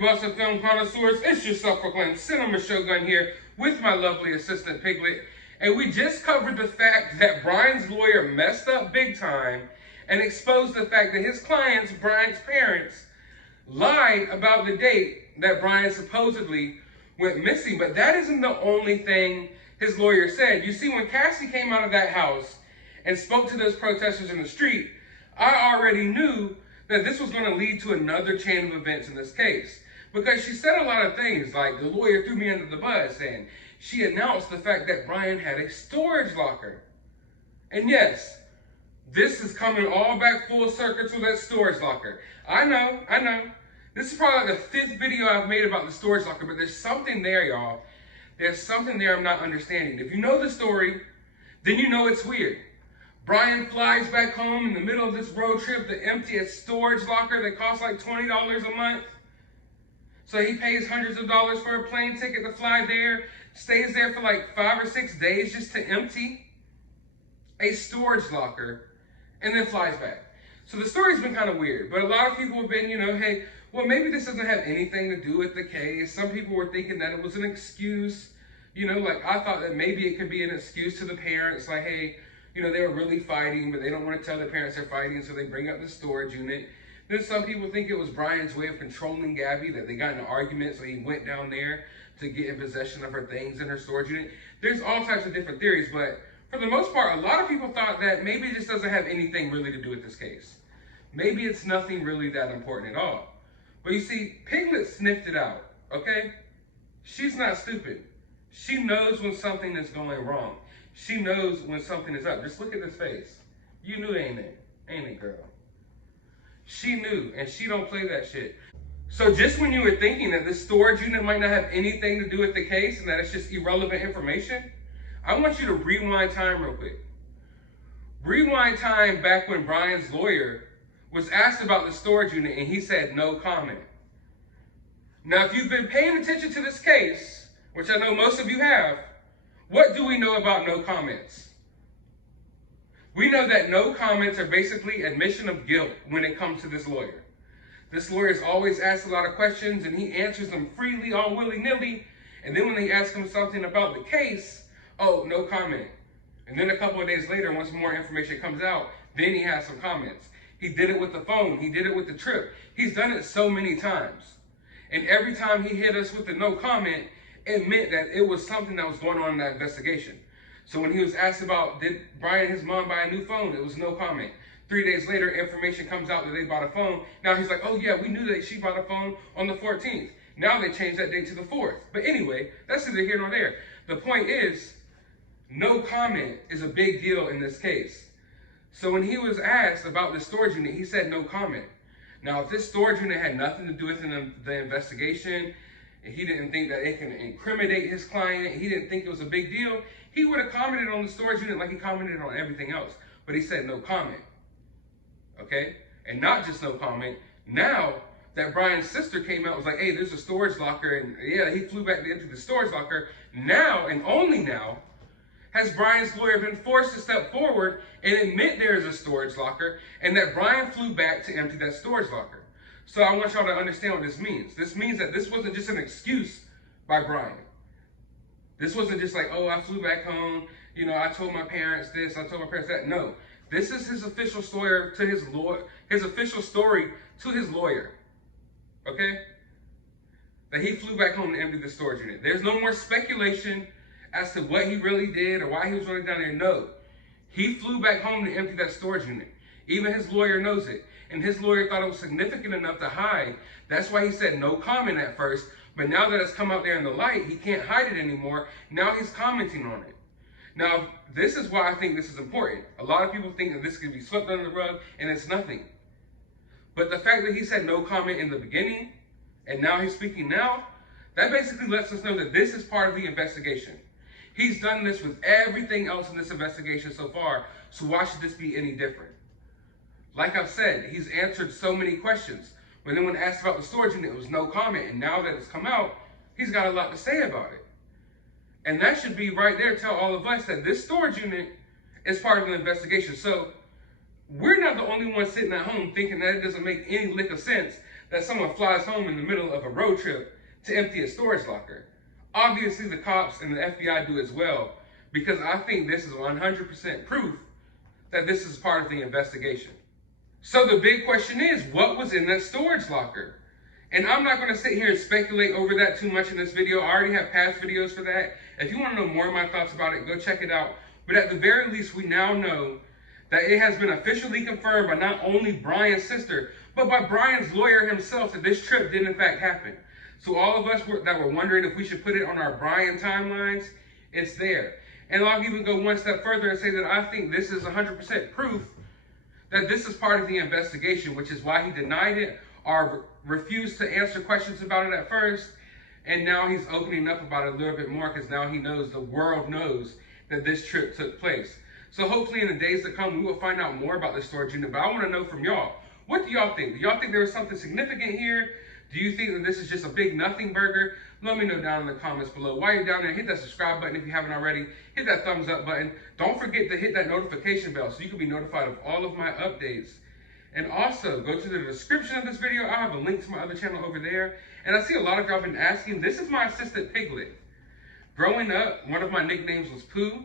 bussin' film connoisseurs, it's your self-proclaimed cinema shogun here with my lovely assistant Piglet. And we just covered the fact that Brian's lawyer messed up big time and exposed the fact that his clients, Brian's parents, lied about the date that Brian supposedly went missing. But that isn't the only thing his lawyer said. You see, when Cassie came out of that house and spoke to those protesters in the street, I already knew that this was going to lead to another chain of events in this case. Because she said a lot of things, like the lawyer threw me under the bus, and she announced the fact that Brian had a storage locker. And yes, this is coming all back full circle to that storage locker. I know. This is probably like the 5th video I've made about the storage locker, but there's something there, y'all. There's something there I'm not understanding. If you know the story, then you know it's weird. Brian flies back home in the middle of this road trip to empty a storage locker that costs like $20 a month. So he pays hundreds of dollars for a plane ticket to fly there, stays there for like 5 or 6 days just to empty a storage locker, and then flies back. So the story's been kind of weird, but a lot of people have been, hey, well, maybe this doesn't have anything to do with the case. Some people were thinking that it was an excuse. Like I thought that maybe it could be an excuse to the parents, like, hey, they were really fighting, but they don't want to tell their parents they're fighting, so they bring up the storage unit. Then some people think it was Brian's way of controlling Gabby, that they got in an argument, so he went down there to get in possession of her things in her storage unit. There's all types of different theories, but for the most part, a lot of people thought that maybe it just doesn't have anything really to do with this case. Maybe it's nothing really that important at all. But you see, Piglet sniffed it out, okay? She's not stupid. She knows when something is going wrong. She knows when something is up. Just look at this face. You knew, ain't it, girl? She knew, and she don't play that shit. So just when you were thinking that this storage unit might not have anything to do with the case and that it's just irrelevant information, I want you to rewind time real quick. Rewind time back when Brian's lawyer was asked about the storage unit and he said no comment. Now, if you've been paying attention to this case, which I know most of you have, what do we know about no comments? We know that no comments are basically admission of guilt when it comes to this lawyer. This lawyer is always asked a lot of questions and he answers them freely, all willy-nilly. And then when they ask him something about the case, oh, no comment. And then a couple of days later, once more information comes out, then he has some comments. He did it with the phone. He did it with the trip. He's done it so many times. And every time he hit us with the no comment, it meant that it was something that was going on in that investigation. So when he was asked about, did Brian and his mom buy a new phone? It was no comment. 3 days later, information comes out that they bought a phone. Now he's like, oh yeah, we knew that she bought a phone on the 14th. Now they changed that date to the 4th. But anyway, that's neither here nor there. The point is, no comment is a big deal in this case. So when he was asked about the storage unit, he said no comment. Now, if this storage unit had nothing to do with the investigation, he didn't think that it can incriminate his client, he didn't think it was a big deal, he would have commented on the storage unit like he commented on everything else. But he said no comment. Okay? And not just no comment. Now that Brian's sister came out and was like, hey, there's a storage locker, and yeah, he flew back to empty the storage locker. Now, and only now, has Brian's lawyer been forced to step forward and admit there is a storage locker and that Brian flew back to empty that storage locker. So I want y'all to understand what this means. This means that this wasn't just an excuse by Brian. This wasn't just like, oh, I flew back home, I told my parents this, I told my parents that. No, this is his official story to his lawyer, okay? That he flew back home to empty the storage unit. There's no more speculation as to what he really did or why he was running down there. No, he flew back home to empty that storage unit. Even his lawyer knows it. And his lawyer thought it was significant enough to hide. That's why he said no comment at first. But now that it's come out there in the light, he can't hide it anymore. Now he's commenting on it. Now, this is why I think this is important. A lot of people think that this could be swept under the rug, and it's nothing. But the fact that he said no comment in the beginning, and now he's speaking now, that basically lets us know that this is part of the investigation. He's done this with everything else in this investigation so far, so why should this be any different? Like I've said, he's answered so many questions. But then when asked about the storage unit, it was no comment. And now that it's come out, he's got a lot to say about it. And that should be right there, tell all of us that this storage unit is part of the investigation. So we're not the only ones sitting at home thinking that it doesn't make any lick of sense that someone flies home in the middle of a road trip to empty a storage locker. Obviously, the cops and the FBI do as well, because I think this is 100% proof that this is part of the investigation. So the big question is, what was in that storage locker? And I'm not going to sit here and speculate over that too much in this video. I already have past videos for that. If you want to know more of my thoughts about it, go check it out. But at the very least, we now know that it has been officially confirmed by not only Brian's sister, but by Brian's lawyer himself that this trip did in fact happen. So all of us that were wondering if we should put it on our Brian timelines, it's there. And I'll even go one step further and say that I think this is 100% proof that this is part of the investigation, which is why he denied it or refused to answer questions about it at first. And now he's opening up about it a little bit more because now he knows, the world knows that this trip took place. So hopefully in the days to come, we will find out more about the storage unit. But I want to know from y'all, what do y'all think? Do y'all think there was something significant here? Do you think that this is just a big nothing burger? Let me know down in the comments below. While you're down there, hit that subscribe button if you haven't already. Hit that thumbs up button. Don't forget to hit that notification bell so you can be notified of all of my updates. And also, go to the description of this video. I have a link to my other channel over there. And I see a lot of y'all been asking, this is my assistant Piglet. Growing up, one of my nicknames was Pooh.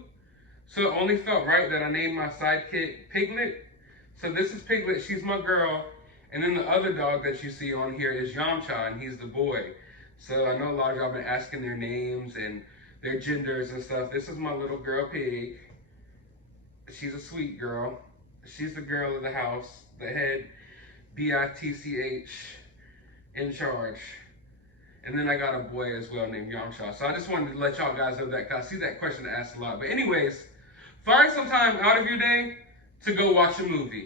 So it only felt right that I named my sidekick Piglet. So this is Piglet, she's my girl. And then the other dog that you see on here is Yamcha, and he's the boy. So I know a lot of y'all been asking their names and their genders and stuff. This is my little girl Pig. She's a sweet girl. She's the girl of the house, the head B-I-T-C-H in charge. And then I got a boy as well named Yamcha. So I just wanted to let y'all guys know that, because I see that question asked a lot. But anyways, find some time out of your day to go watch a movie.